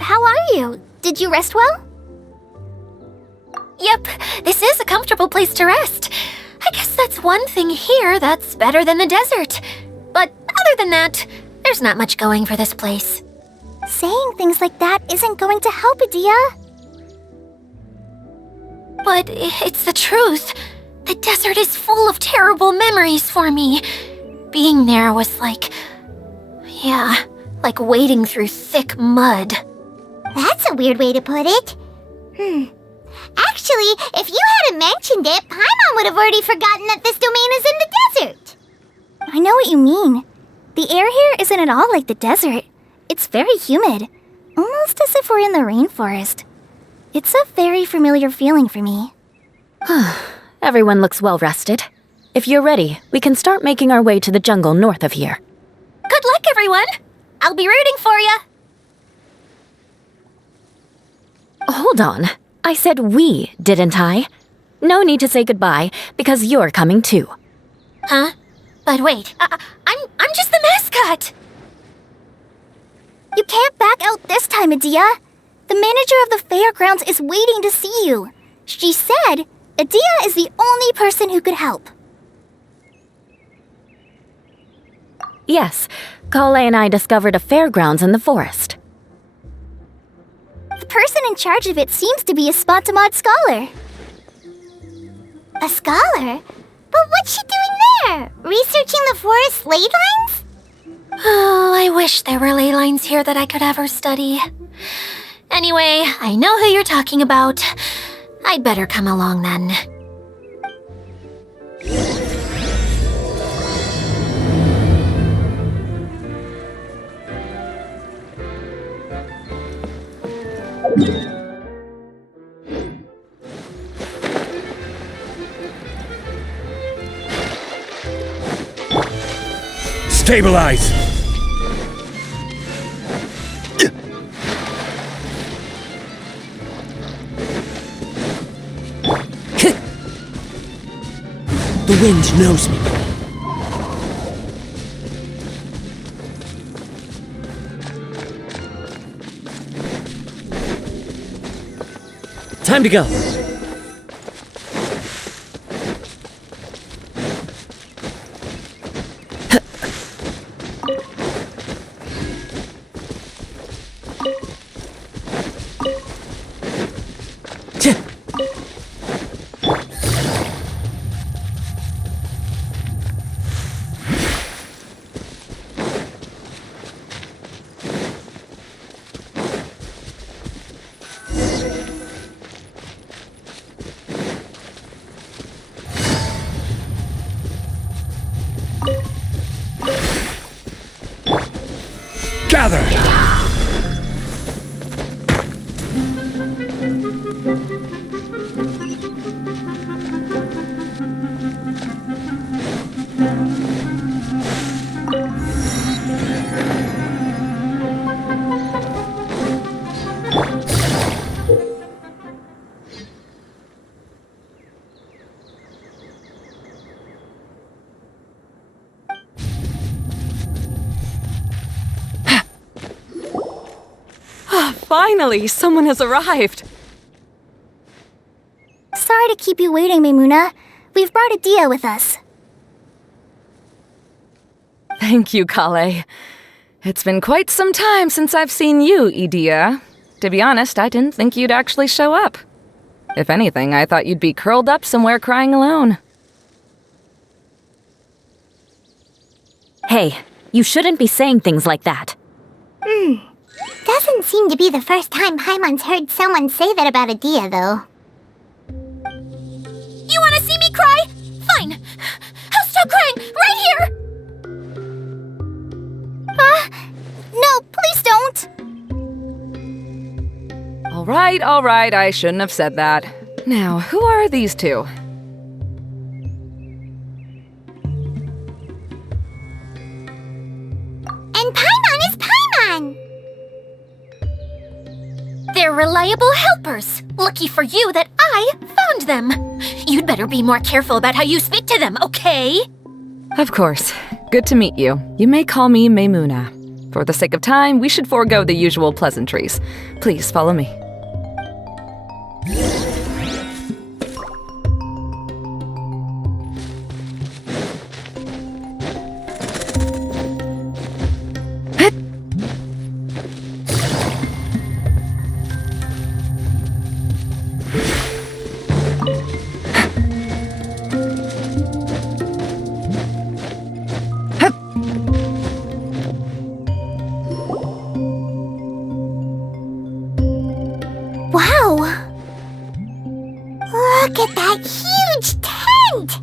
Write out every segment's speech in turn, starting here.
How are you? Did you rest well? Yep, this is a comfortable place to rest. I guess that's one thing here that's better than the desert. But other than that, there's not much going for this place. Saying things like that isn't going to help, Adia. But it's the truth. The desert is full of terrible memories for me. Being there was like wading through thick mud. That's a weird way to put it. Actually, if you hadn't mentioned it, Paimon would have already forgotten that this domain is in the desert. I know what you mean. The air here isn't at all like the desert. It's very humid, almost as if we're in the rainforest. It's a very familiar feeling for me. Everyone looks well rested. If you're ready, we can start making our way to the jungle north of here. Good luck, everyone! I'll be rooting for you! Hold on. I said we, didn't I? No need to say goodbye, because you're coming too. Huh? But wait, I'm just the mascot! You can't back out this time, Adia. The manager of the fairgrounds is waiting to see you. She said Adia is the only person who could help. Yes, Kale and I discovered a fairgrounds in the forest. The person in charge of it seems to be a Spontamod scholar. A scholar? But what's she doing there? Researching the forest ley lines? Oh, I wish there were ley lines here that I could ever study. Anyway, I know who you're talking about. I'd better come along then. Stabilize! The wind knows me. Time to go. Gather! Finally, someone has arrived. Sorry to keep you waiting, Maimuna. We've brought Adia with us. Thank you, Kale. It's been quite some time since I've seen you, Idia. To be honest, I didn't think you'd actually show up. If anything, I thought you'd be curled up somewhere crying alone. Hey, you shouldn't be saying things like that. Doesn't seem to be the first time Paimon's heard someone say that about Adia, though. You wanna see me cry? Fine. I'll stop crying right here! No, please don't! All right, I shouldn't have said that. Now, who are these two? And Paimon is Paimon! They're reliable helpers. Lucky for you that I found them. You'd better be more careful about how you speak to them, okay? Of course. Good to meet you. You may call me Maymuna. For the sake of time, we should forego the usual pleasantries. Please follow me. Wow! Look at that huge tent!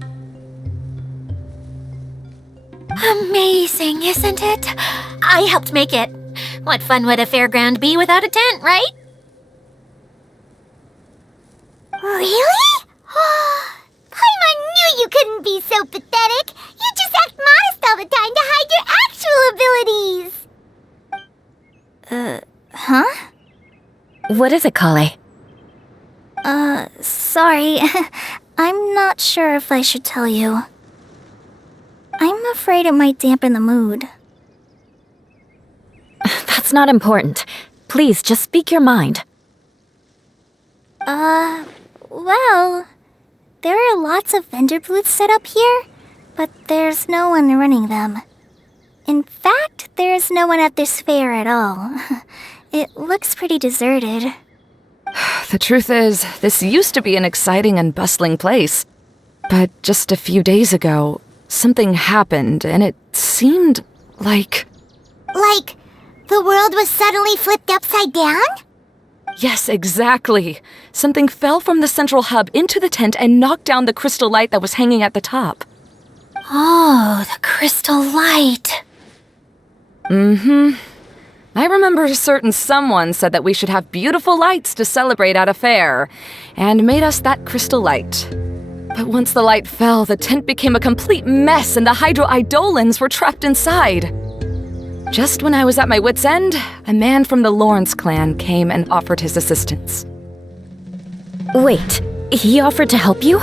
Amazing, isn't it? I helped make it. What fun would a fairground be without a tent, right? Really? Paimon knew you couldn't be so pathetic! You just act modest all the time to hide your actual abilities! Huh? What is it, Kale? Sorry. I'm not sure if I should tell you. I'm afraid it might dampen the mood. That's not important. Please, just speak your mind. Well, there are lots of vendor booths set up here, but there's no one running them. In fact, there's no one at this fair at all. It looks pretty deserted. The truth is, this used to be an exciting and bustling place. But just a few days ago, something happened, and it seemed like... Like, the world was suddenly flipped upside down? Yes, exactly. Something fell from the central hub into the tent and knocked down the crystal light that was hanging at the top. Oh, the crystal light. I remember a certain someone said that we should have beautiful lights to celebrate at a fair, and made us that crystal light. But once the light fell, the tent became a complete mess and the Hydro-Eidolons were trapped inside. Just when I was at my wit's end, a man from the Lawrence clan came and offered his assistance. Wait, he offered to help you?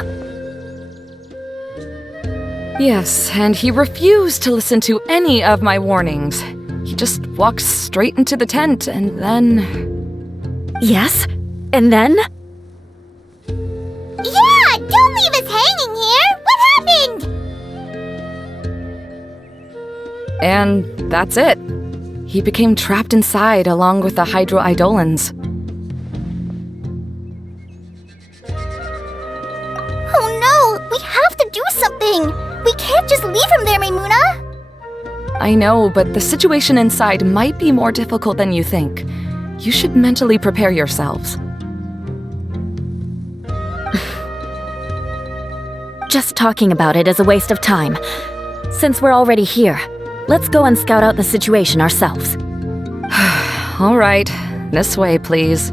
Yes, and he refused to listen to any of my warnings. He just walked straight into the tent, and then... Yes? And then? Yeah, don't leave us hanging here! What happened? And that's it. He became trapped inside along with the Hydro-Eidolons. Oh no! We have to do something! We can't just leave him there, Maymuna! I know, but the situation inside might be more difficult than you think. You should mentally prepare yourselves. Just talking about it is a waste of time. Since we're already here, let's go and scout out the situation ourselves. All right, this way, please.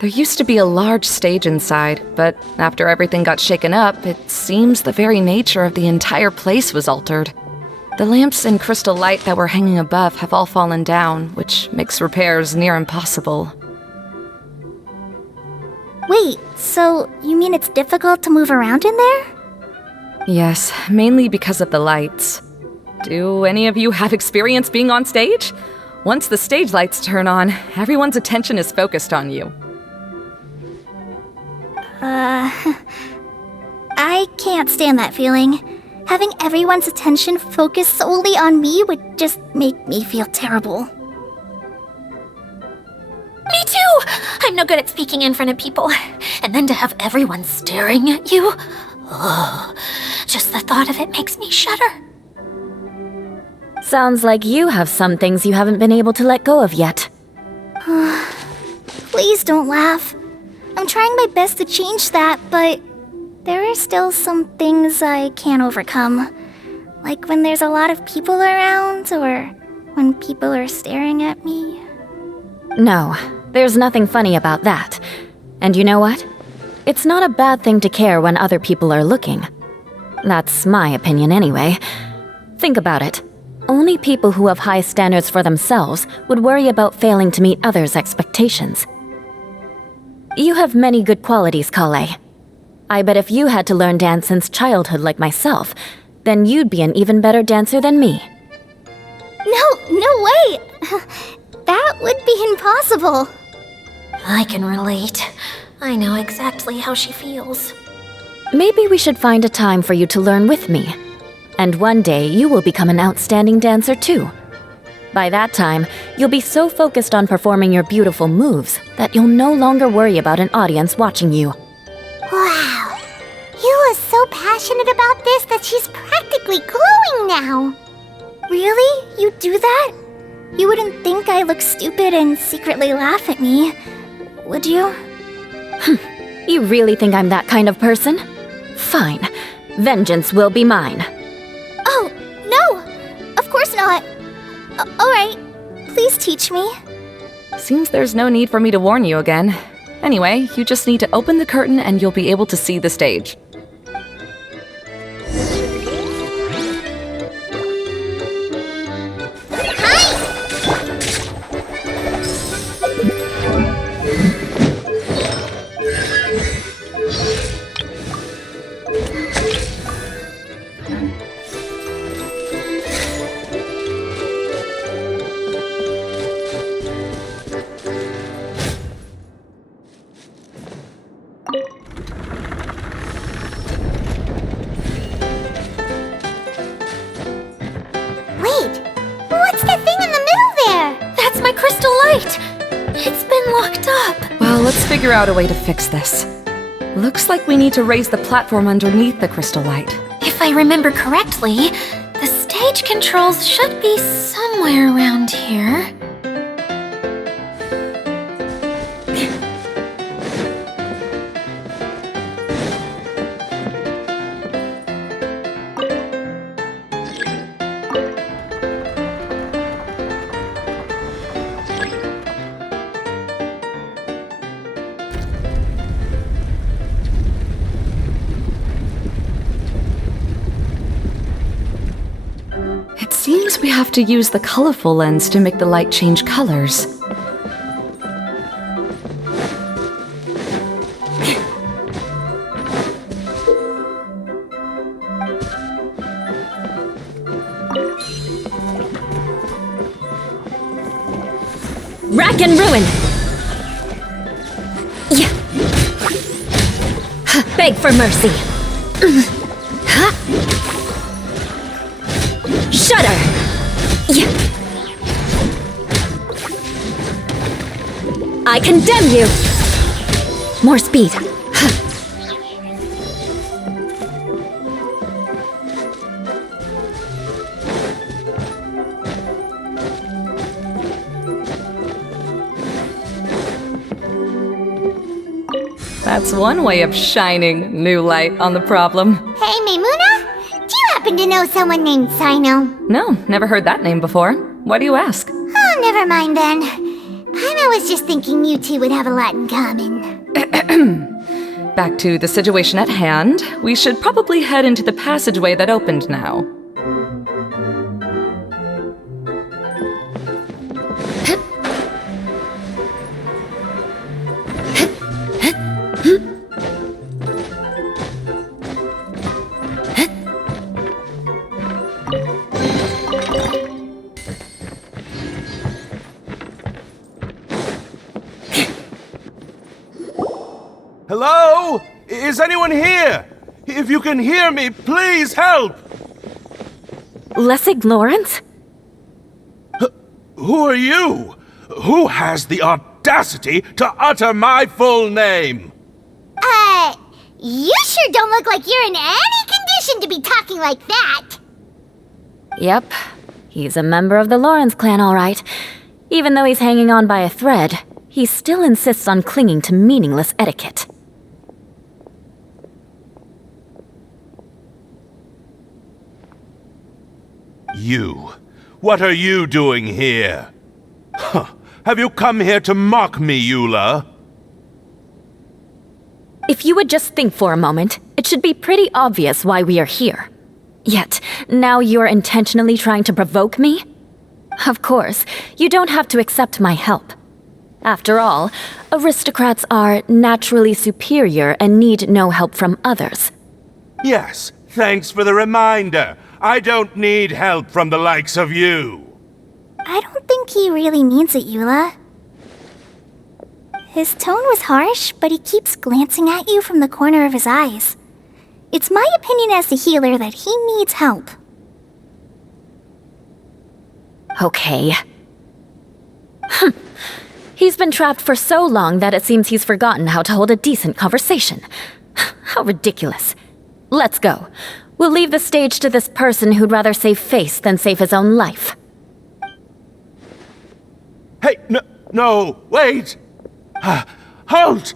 There used to be a large stage inside, but after everything got shaken up, it seems the very nature of the entire place was altered. The lamps and crystal light that were hanging above have all fallen down, which makes repairs near impossible. Wait, so you mean it's difficult to move around in there? Yes, mainly because of the lights. Do any of you have experience being on stage? Once the stage lights turn on, everyone's attention is focused on you. I can't stand that feeling. Having everyone's attention focused solely on me would just make me feel terrible. Me too! I'm no good at speaking in front of people. And then to have everyone staring at you. Oh, just the thought of it makes me shudder. Sounds like you have some things you haven't been able to let go of yet. Please don't laugh. I'm trying my best to change that, but there are still some things I can't overcome. Like when there's a lot of people around, or when people are staring at me. No, there's nothing funny about that. And you know what? It's not a bad thing to care when other people are looking. That's my opinion anyway. Think about it. Only people who have high standards for themselves would worry about failing to meet others' expectations. You have many good qualities, Kale. I bet if you had to learn dance since childhood like myself, then you'd be an even better dancer than me. No way! That would be impossible. I can relate. I know exactly how she feels. Maybe we should find a time for you to learn with me. And one day you will become an outstanding dancer too. By that time, you'll be so focused on performing your beautiful moves that you'll no longer worry about an audience watching you. Wow. You are so passionate about this that she's practically glowing now. Really? You do that? You wouldn't think I look stupid and secretly laugh at me, would you? You really think I'm that kind of person? Fine. Vengeance will be mine. Oh, no! Of course not. Alright, please teach me. Seems there's no need for me to warn you again. Anyway, you just need to open the curtain and you'll be able to see the stage. Wait, what's that thing in the middle there? That's my crystal light! It's been locked up. Well, let's figure out a way to fix this. Looks like we need to raise the platform underneath the crystal light. If I remember correctly, the stage controls should be somewhere around here. It seems we have to use the colorful lens to make the light change colors. Rack and ruin! Yeah. Beg for mercy. Shudder! Yeah. I condemn you! More speed. That's one way of shining new light on the problem. Hey, Maimuna? Do you happen to know someone named Sino? No, never heard that name before. Why do you ask? Oh, never mind then. Paimon was just thinking you two would have a lot in common. Back to the situation at hand. We should probably head into the passageway that opened now. Is anyone here? If you can hear me, please help! Lessig Lawrence? Who are you? Who has the audacity to utter my full name? You sure don't look like you're in any condition to be talking like that. Yep. He's a member of the Lawrence clan, all right. Even though he's hanging on by a thread, he still insists on clinging to meaningless etiquette. You. What are you doing here? Huh. Have you come here to mock me, Eula? If you would just think for a moment, it should be pretty obvious why we are here. Yet, now you're intentionally trying to provoke me? Of course, you don't have to accept my help. After all, aristocrats are naturally superior and need no help from others. Yes, thanks for the reminder. I don't need help from the likes of you. I don't think he really means it, Eula. His tone was harsh, but he keeps glancing at you from the corner of his eyes. It's my opinion as the healer that he needs help. Okay. He's been trapped for so long that it seems he's forgotten how to hold a decent conversation. How ridiculous. Let's go. We'll leave the stage to this person who'd rather save face than save his own life. Hey, no, wait! Halt!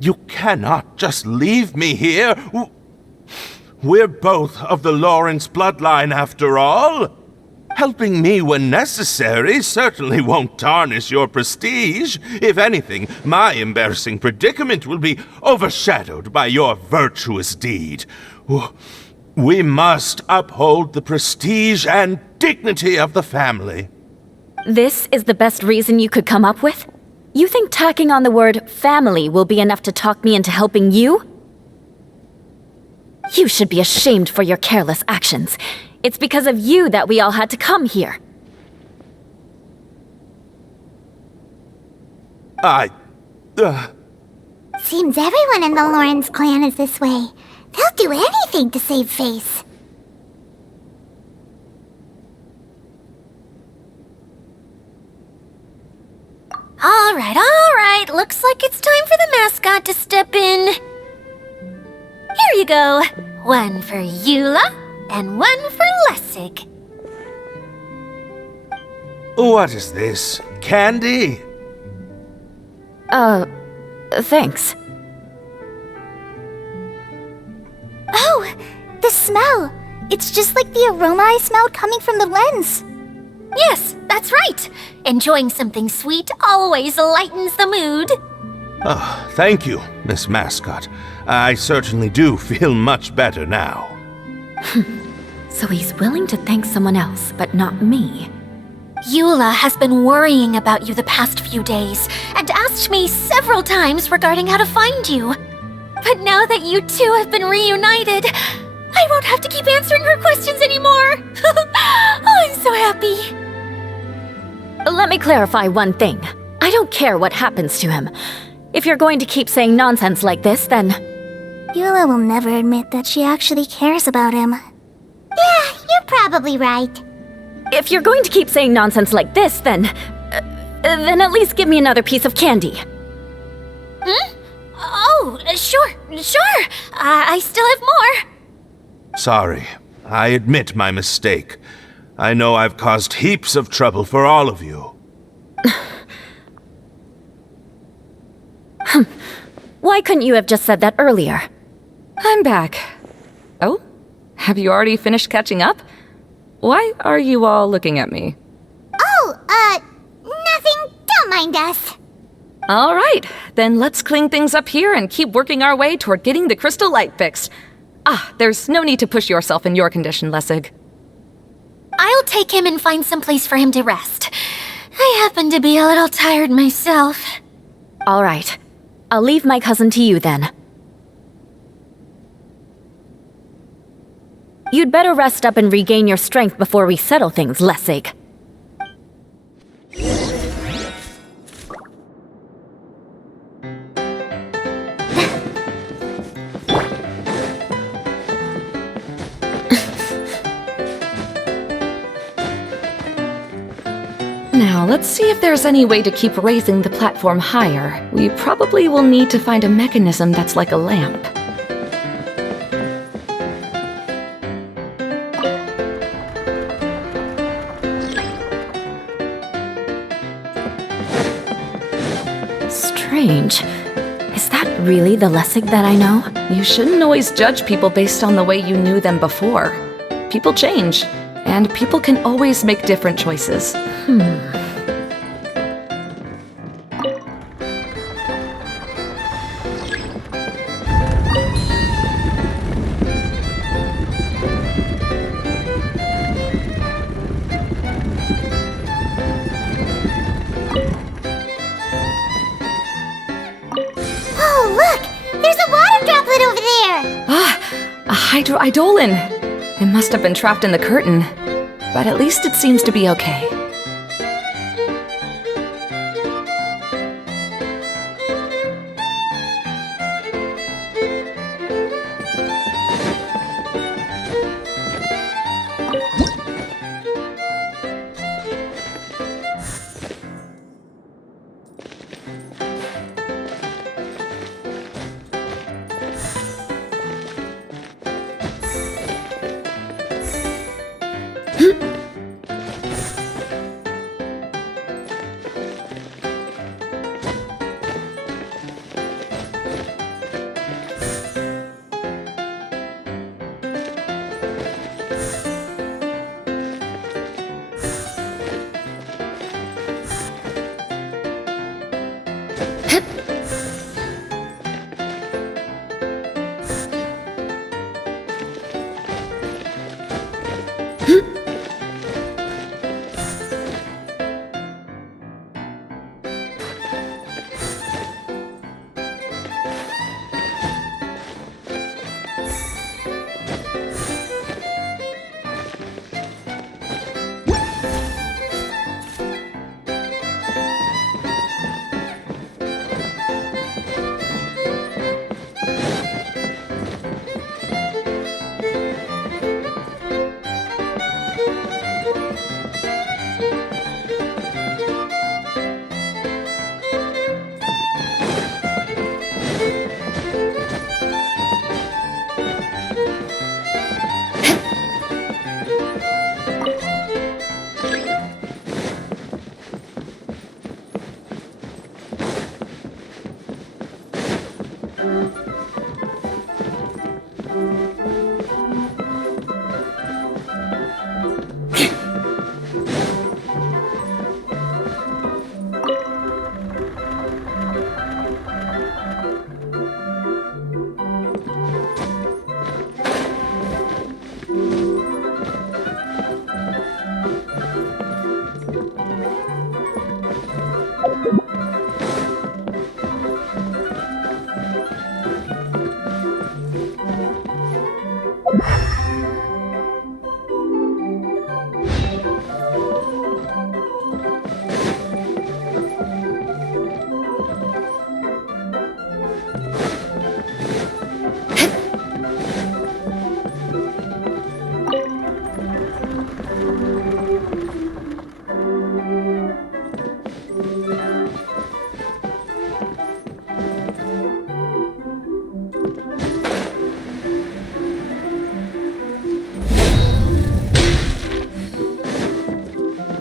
You cannot just leave me here. We're both of the Lawrence bloodline, after all. Helping me when necessary certainly won't tarnish your prestige. If anything, my embarrassing predicament will be overshadowed by your virtuous deed. We must uphold the prestige and dignity of the family. This is the best reason you could come up with? You think tacking on the word family will be enough to talk me into helping you? You should be ashamed for your careless actions. It's because of you that we all had to come here. Seems everyone in the Lawrence clan is this way. They'll do anything to save face. All right. Looks like it's time for the mascot to step in. Here you go. One for Eula, and one for Lessig. What is this? Candy? Thanks. Oh, the smell! It's just like the aroma I smelled coming from the lens. Yes, that's right. Enjoying something sweet always lightens the mood. Oh, thank you, Miss Mascot. I certainly do feel much better now. So he's willing to thank someone else, but not me. Eula has been worrying about you the past few days and asked me several times regarding how to find you. But now that you two have been reunited, I won't have to keep answering her questions anymore. Oh, I'm so happy. Let me clarify one thing. I don't care what happens to him. If you're going to keep saying nonsense like this, then... Eula will never admit that she actually cares about him. Yeah, you're probably right. If you're going to keep saying nonsense like this, then at least give me another piece of candy. Oh, sure. I still have more. Sorry. I admit my mistake. I know I've caused heaps of trouble for all of you. Why couldn't you have just said that earlier? I'm back. Oh? Have you already finished catching up? Why are you all looking at me? Oh, nothing. Don't mind us. All right, then let's clean things up here and keep working our way toward getting the crystal light fixed. There's no need to push yourself in your condition, Lessig. I'll take him and find some place for him to rest. I happen to be a little tired myself. All right. I'll leave my cousin to you then. You'd better rest up and regain your strength before we settle things, Lessig. Now, let's see if there's any way to keep raising the platform higher. We probably will need to find a mechanism that's like a lamp. Strange. Is that really the Lessig that I know? You shouldn't always judge people based on the way you knew them before. People change, and people can always make different choices. Oh, look! There's a water droplet over there! Ah, a hydroidolin! It must have been trapped in the curtain, but at least it seems to be okay.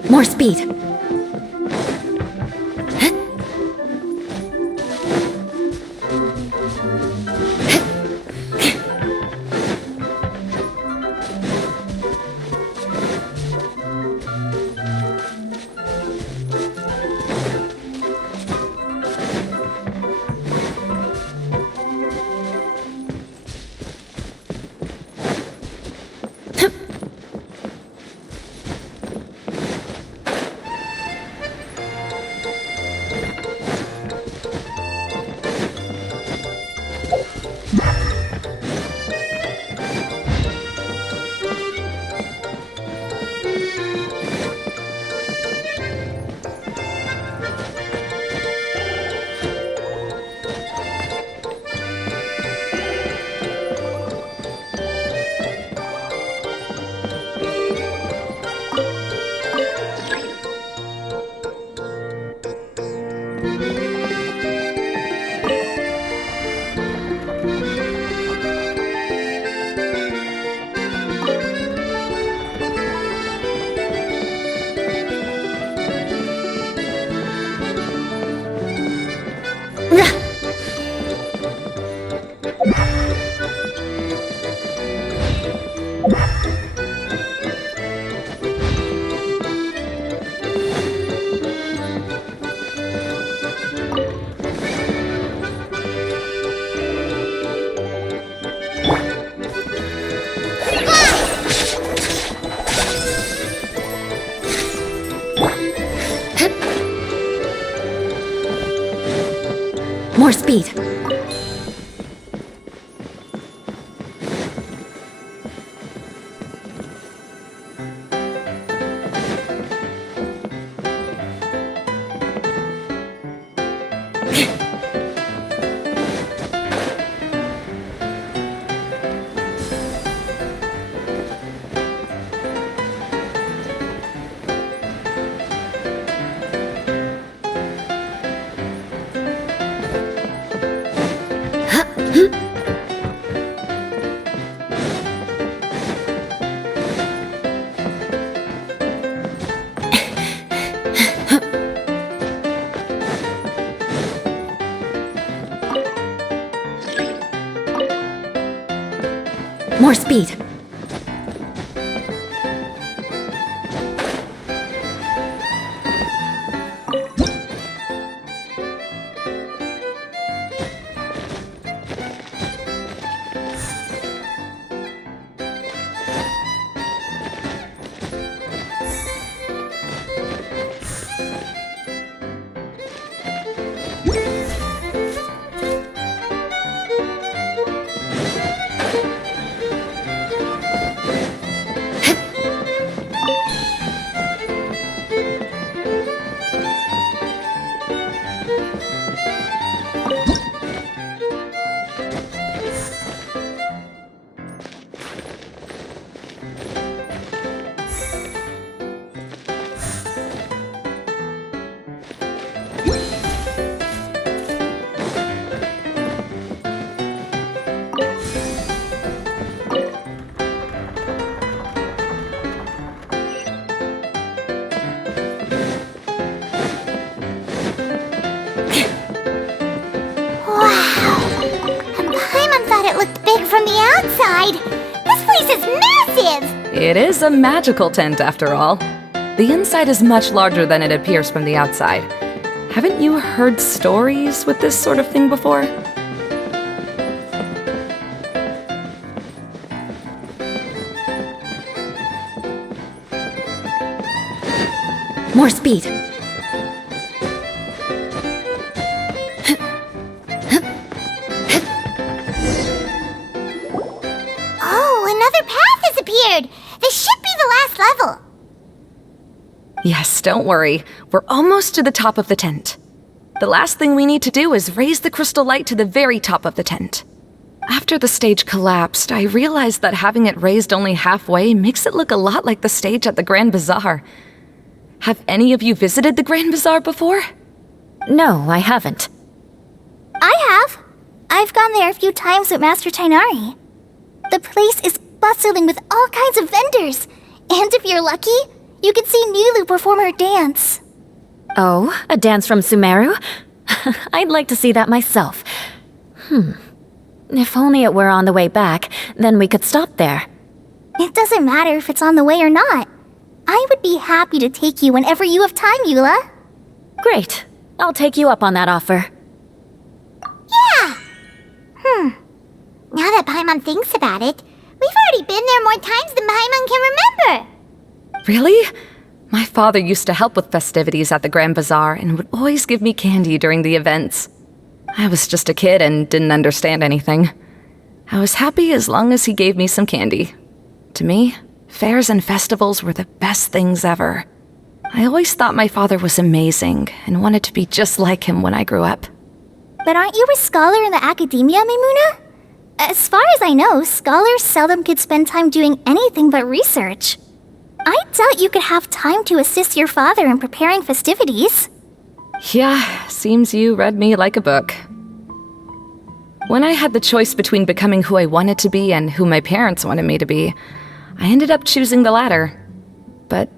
More speed. More speed. More speed. From the outside, this place is massive! It is a magical tent, after all. The inside is much larger than it appears from the outside. Haven't you heard stories with this sort of thing before? More speed. This should be the last level. Yes, don't worry. We're almost to the top of the tent. The last thing we need to do is raise the crystal light to the very top of the tent. After the stage collapsed, I realized that having it raised only halfway makes it look a lot like the stage at the Grand Bazaar. Have any of you visited the Grand Bazaar before? No, I haven't. I have. I've gone there a few times with Master Tainari. The place is bustling with all kinds of vendors. And if you're lucky, you can see Nilu perform her dance. Oh, a dance from Sumeru? I'd like to see that myself. If only it were on the way back, then we could stop there. It doesn't matter if it's on the way or not. I would be happy to take you whenever you have time, Eula. Great. I'll take you up on that offer. Yeah! Now that Paimon thinks about it, we've already been there more times than Paimon can remember. Really? My father used to help with festivities at the Grand Bazaar and would always give me candy during the events. I was just a kid and didn't understand anything. I was happy as long as he gave me some candy. To me, fairs and festivals were the best things ever. I always thought my father was amazing and wanted to be just like him when I grew up. But aren't you a scholar in the academia, Mimuna? As far as I know, scholars seldom could spend time doing anything but research. I doubt you could have time to assist your father in preparing festivities. Yeah, seems you read me like a book. When I had the choice between becoming who I wanted to be and who my parents wanted me to be, I ended up choosing the latter. But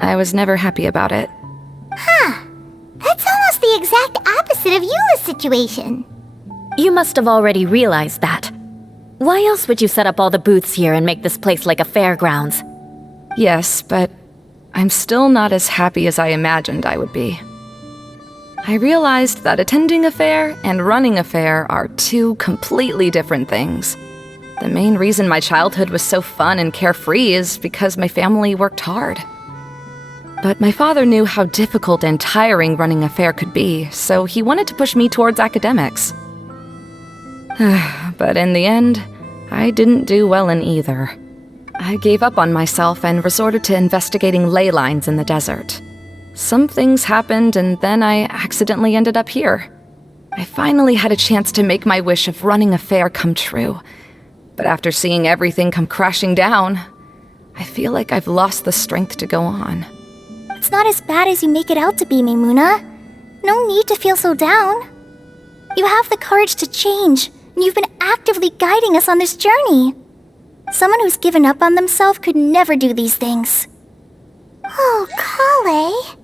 I was never happy about it. That's almost the exact opposite of Eula's situation. You must have already realized that. Why else would you set up all the booths here and make this place like a fairgrounds? Yes, but I'm still not as happy as I imagined I would be. I realized that attending a fair and running a fair are two completely different things. The main reason my childhood was so fun and carefree is because my family worked hard. But my father knew how difficult and tiring running a fair could be, so he wanted to push me towards academics. But in the end, I didn't do well in either. I gave up on myself and resorted to investigating ley lines in the desert. Some things happened, and then I accidentally ended up here. I finally had a chance to make my wish of running a fair come true. But after seeing everything come crashing down, I feel like I've lost the strength to go on. It's not as bad as you make it out to be, Maimuna. No need to feel so down. You have the courage to change, and you've been actively guiding us on this journey. Someone who's given up on themselves could never do these things. Oh, Kale.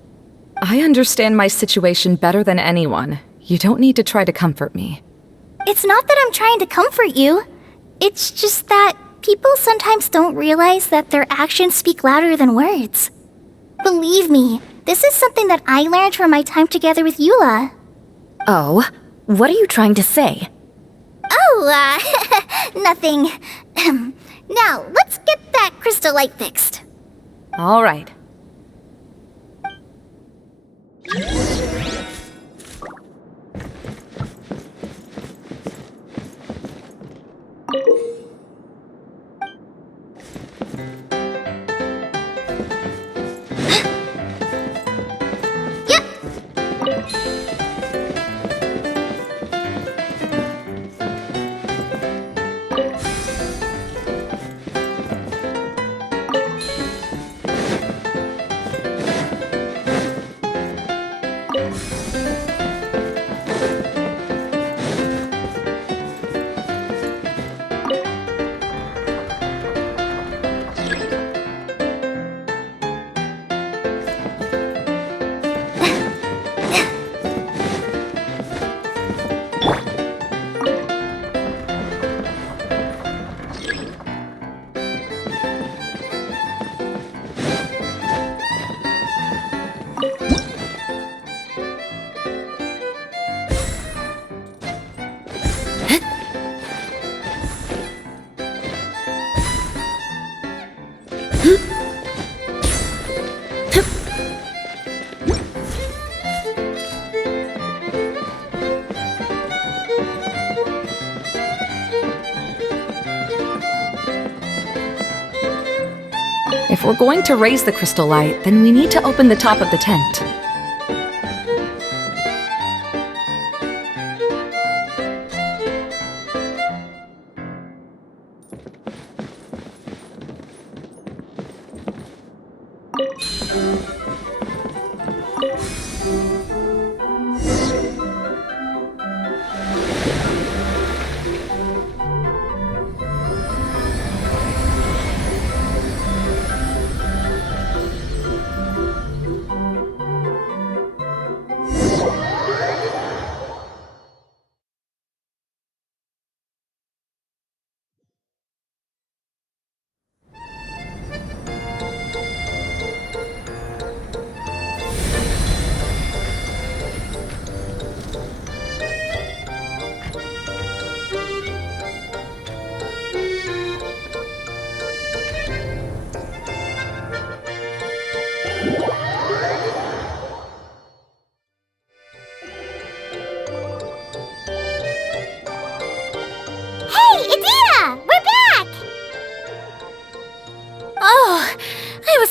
I understand my situation better than anyone. You don't need to try to comfort me. It's not that I'm trying to comfort you. It's just that people sometimes don't realize that their actions speak louder than words. Believe me, this is something that I learned from my time together with Eula. Oh, what are you trying to say? Oh, nothing. Now, let's get that crystal light fixed. All right. If we're going to raise the crystal light, then we need to open the top of the tent.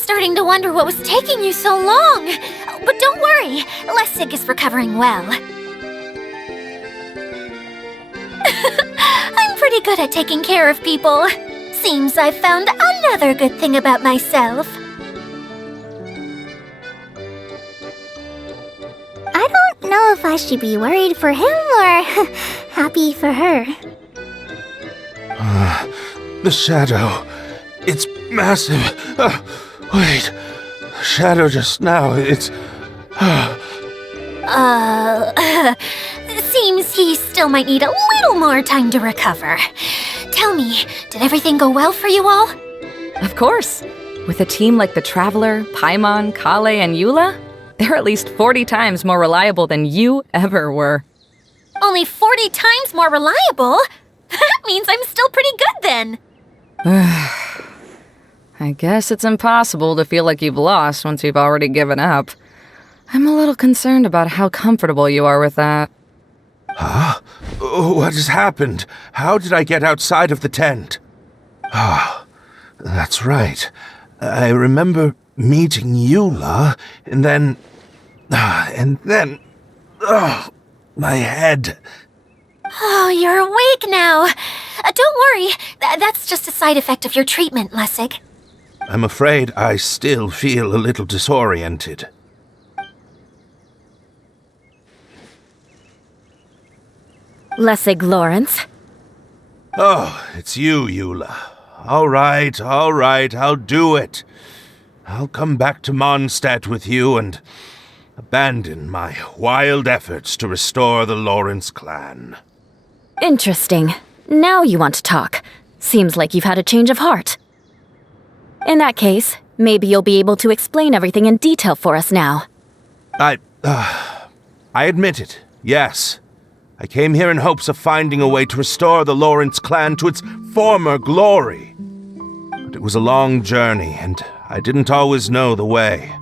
Starting to wonder what was taking you so long. But don't worry, Lessig is recovering well. I'm pretty good at taking care of people. Seems I've found another good thing about myself. I don't know if I should be worried for him or happy for her. The shadow. It's massive. Wait. The shadow just now, it's... Seems he still might need a little more time to recover. Tell me, did everything go well for you all? Of course. With a team like the Traveler, Paimon, Kale, and Eula, they're at least 40 times more reliable than you ever were. Only 40 times more reliable? That means I'm still pretty good then. I guess it's impossible to feel like you've lost once you've already given up. I'm a little concerned about how comfortable you are with that. Huh? What has happened? How did I get outside of the tent? Ah, that's right. I remember meeting Eula, and then... my head. Oh, you're awake now. Don't worry. That's just a side effect of your treatment, Lessig. I'm afraid I still feel a little disoriented. Lessig Lawrence. Oh, it's you, Eula. All right, I'll do it. I'll come back to Mondstadt with you and abandon my wild efforts to restore the Lawrence clan. Interesting. Now you want to talk. Seems like you've had a change of heart. In that case, maybe you'll be able to explain everything in detail for us now. I admit it, yes. I came here in hopes of finding a way to restore the Lawrence clan to its former glory. But it was a long journey, and I didn't always know the way.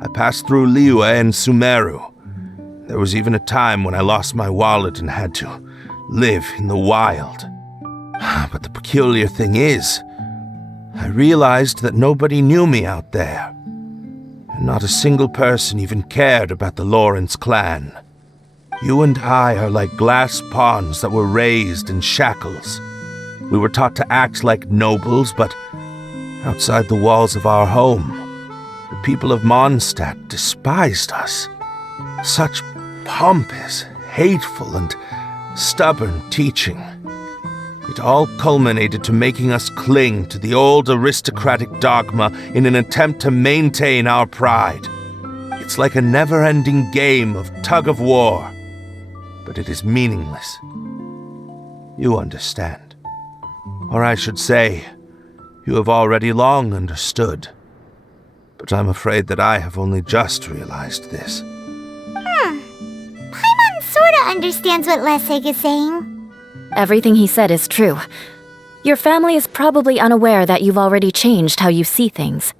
I passed through Liyue and Sumeru. There was even a time when I lost my wallet and had to live in the wild. But the peculiar thing is, I realized that nobody knew me out there. And not a single person even cared about the Lawrence clan. You and I are like glass pawns that were raised in shackles. We were taught to act like nobles, but outside the walls of our home, the people of Mondstadt despised us. Such pompous, hateful, and stubborn teaching. It all culminated to making us cling to the old aristocratic dogma in an attempt to maintain our pride. It's like a never-ending game of tug-of-war, but it is meaningless. You understand. Or I should say, you have already long understood. But I'm afraid that I have only just realized this. Paimon sorta understands what Lessig is saying. Everything he said is true. Your family is probably unaware that you've already changed how you see things.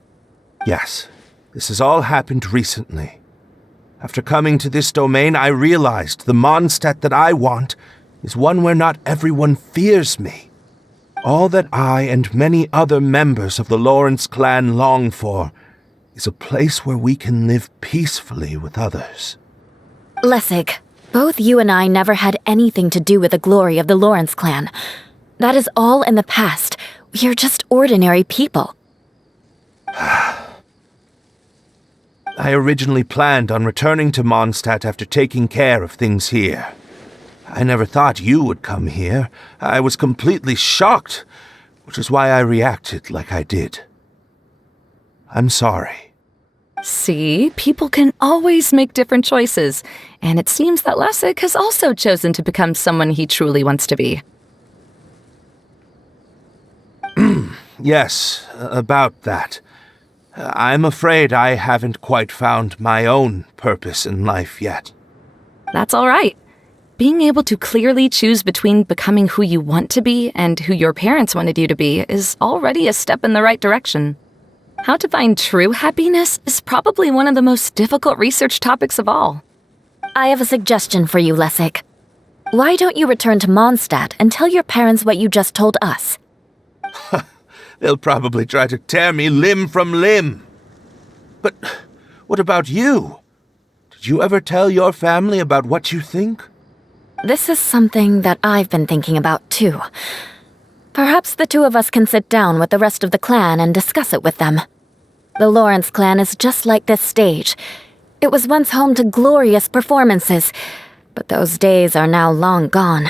Yes, this has all happened recently. After coming to this domain, I realized the Mondstadt that I want is one where not everyone fears me. All that I and many other members of the Lawrence clan long for is a place where we can live peacefully with others. Lessig, both you and I never had anything to do with the glory of the Lawrence clan. That is all in the past. We are just ordinary people. I originally planned on returning to Mondstadt after taking care of things here. I never thought you would come here. I was completely shocked, which is why I reacted like I did. I'm sorry. See, people can always make different choices, and it seems that Lessig has also chosen to become someone he truly wants to be. Yes, about that. I'm afraid I haven't quite found my own purpose in life yet. That's all right. Being able to clearly choose between becoming who you want to be and who your parents wanted you to be is already a step in the right direction. How to find true happiness is probably one of the most difficult research topics of all. I have a suggestion for you, Lessig. Why don't you return to Mondstadt and tell your parents what you just told us? They'll probably try to tear me limb from limb. But what about you? Did you ever tell your family about what you think? This is something that I've been thinking about, too. Perhaps the two of us can sit down with the rest of the clan and discuss it with them. The Lawrence clan is just like this stage. It was once home to glorious performances, but those days are now long gone.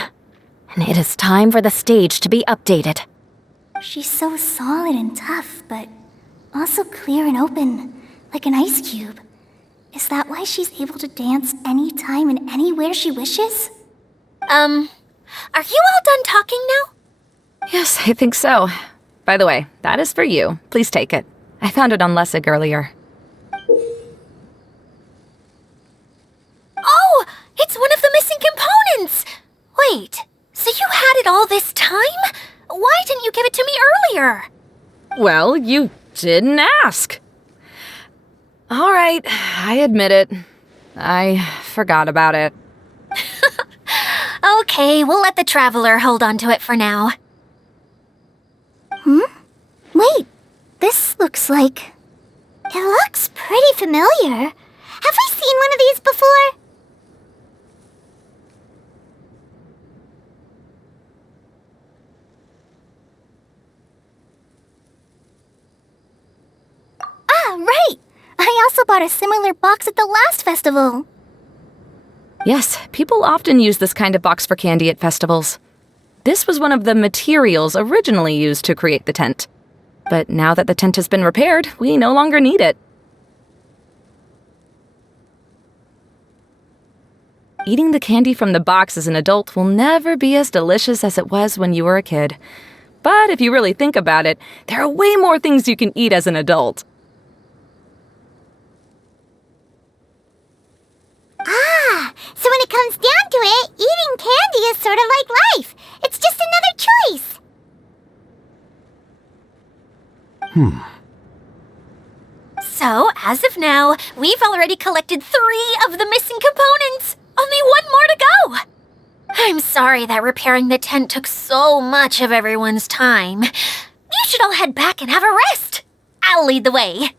And it is time for the stage to be updated. She's so solid and tough, but also clear and open, like an ice cube. Is that why she's able to dance anytime and anywhere she wishes? Are you all done talking now? Yes, I think so. By the way, that is for you. Please take it. I found it on Lessig earlier. Oh, it's one of the missing components! Wait, so you had it all this time? Why didn't you give it to me earlier? Well, you didn't ask. All right, I admit it. I forgot about it. Okay, we'll let the traveler hold on to it for now. Wait, this looks like... It looks pretty familiar. Have we seen one of these before? Ah, right! I also bought a similar box at the last festival. Yes, people often use this kind of box for candy at festivals. This was one of the materials originally used to create the tent. But now that the tent has been repaired, we no longer need it. Eating the candy from the box as an adult will never be as delicious as it was when you were a kid. But if you really think about it, there are way more things you can eat as an adult. Ah, so when it comes down to it, eating candy is sort of like life. It's just another choice. So, as of now, we've already collected 3 of the missing components. Only 1 more to go. I'm sorry that repairing the tent took so much of everyone's time. You should all head back and have a rest. I'll lead the way.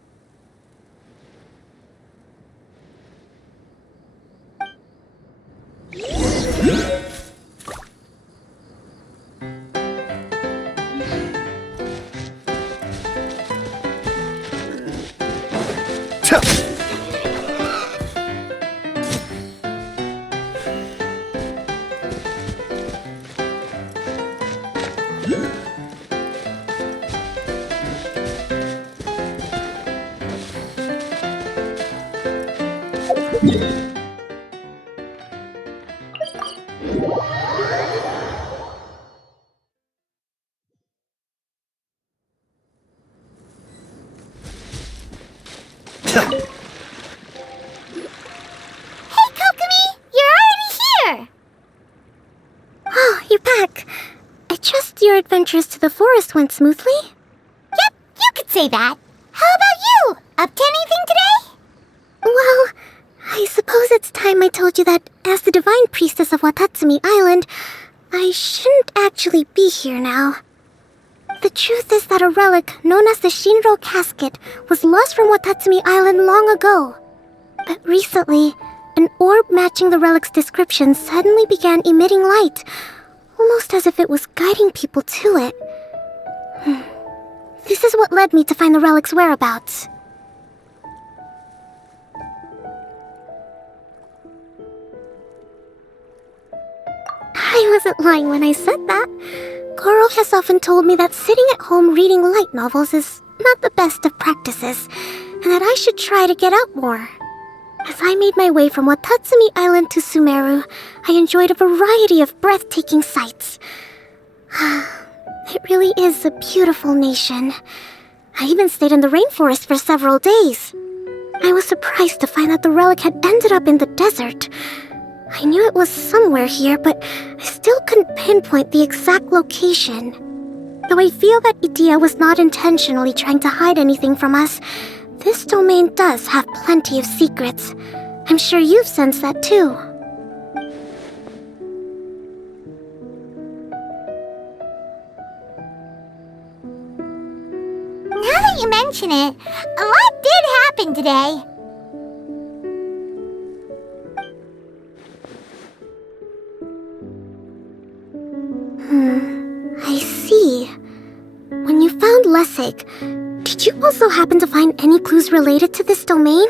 Hey, Kokomi! You're already here! Oh, you're back. I trust your adventures to the forest went smoothly? Yep, you could say that. How about you? Up to anything today? Well, I suppose it's time I told you that as the divine priestess of Watatsumi Island, I shouldn't actually be here now. The truth is that a relic known as the Shinro Casket was lost from Watatsumi Island long ago. But recently, an orb matching the relic's description suddenly began emitting light, almost as if it was guiding people to it. This is what led me to find the relic's whereabouts. I wasn't lying when I said that. Goro has often told me that sitting at home reading light novels is not the best of practices, and that I should try to get out more. As I made my way from Watatsumi Island to Sumeru, I enjoyed a variety of breathtaking sights. It really is a beautiful nation. I even stayed in the rainforest for several days. I was surprised to find that the relic had ended up in the desert. I knew it was somewhere here, but I still couldn't pinpoint the exact location. Though I feel that Idia was not intentionally trying to hide anything from us, this domain does have plenty of secrets. I'm sure you've sensed that too. Now that you mention it, a lot did happen today. I see. When you found Lessig, did you also happen to find any clues related to this domain?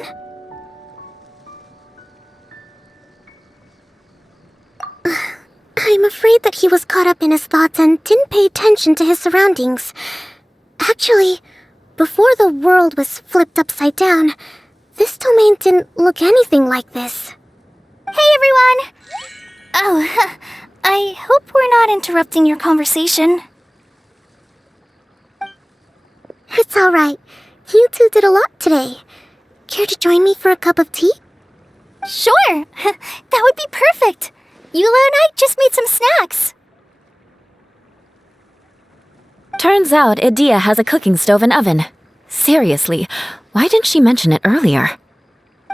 I'm afraid that he was caught up in his thoughts and didn't pay attention to his surroundings. Actually, before the world was flipped upside down, this domain didn't look anything like this. Hey everyone! Oh, I hope we're not interrupting your conversation. It's alright. You two did a lot today. Care to join me for a cup of tea? Sure! That would be perfect! Eula and I just made some snacks. Turns out Idia has a cooking stove and oven. Seriously, why didn't she mention it earlier?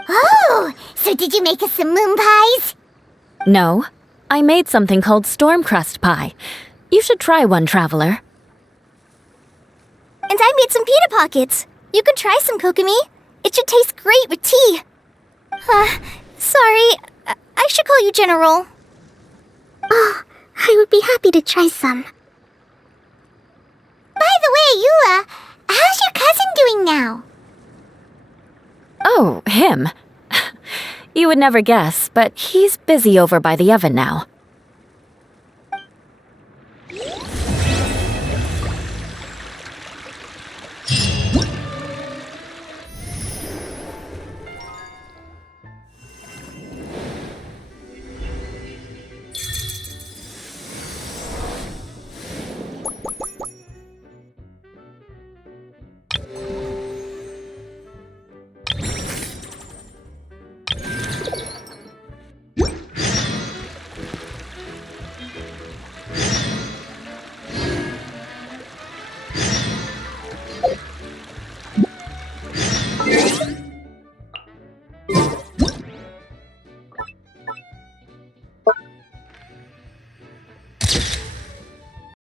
Oh, so did you make us some moon pies? No, I made something called storm crust pie. You should try one, Traveler. And I made some pita pockets. You could try some, Kokomi. It should taste great with tea. Sorry, I should call you General. Oh, I would be happy to try some. By the way, Eula, how's your cousin doing now? Oh, him. You would never guess, but he's busy over by the oven now.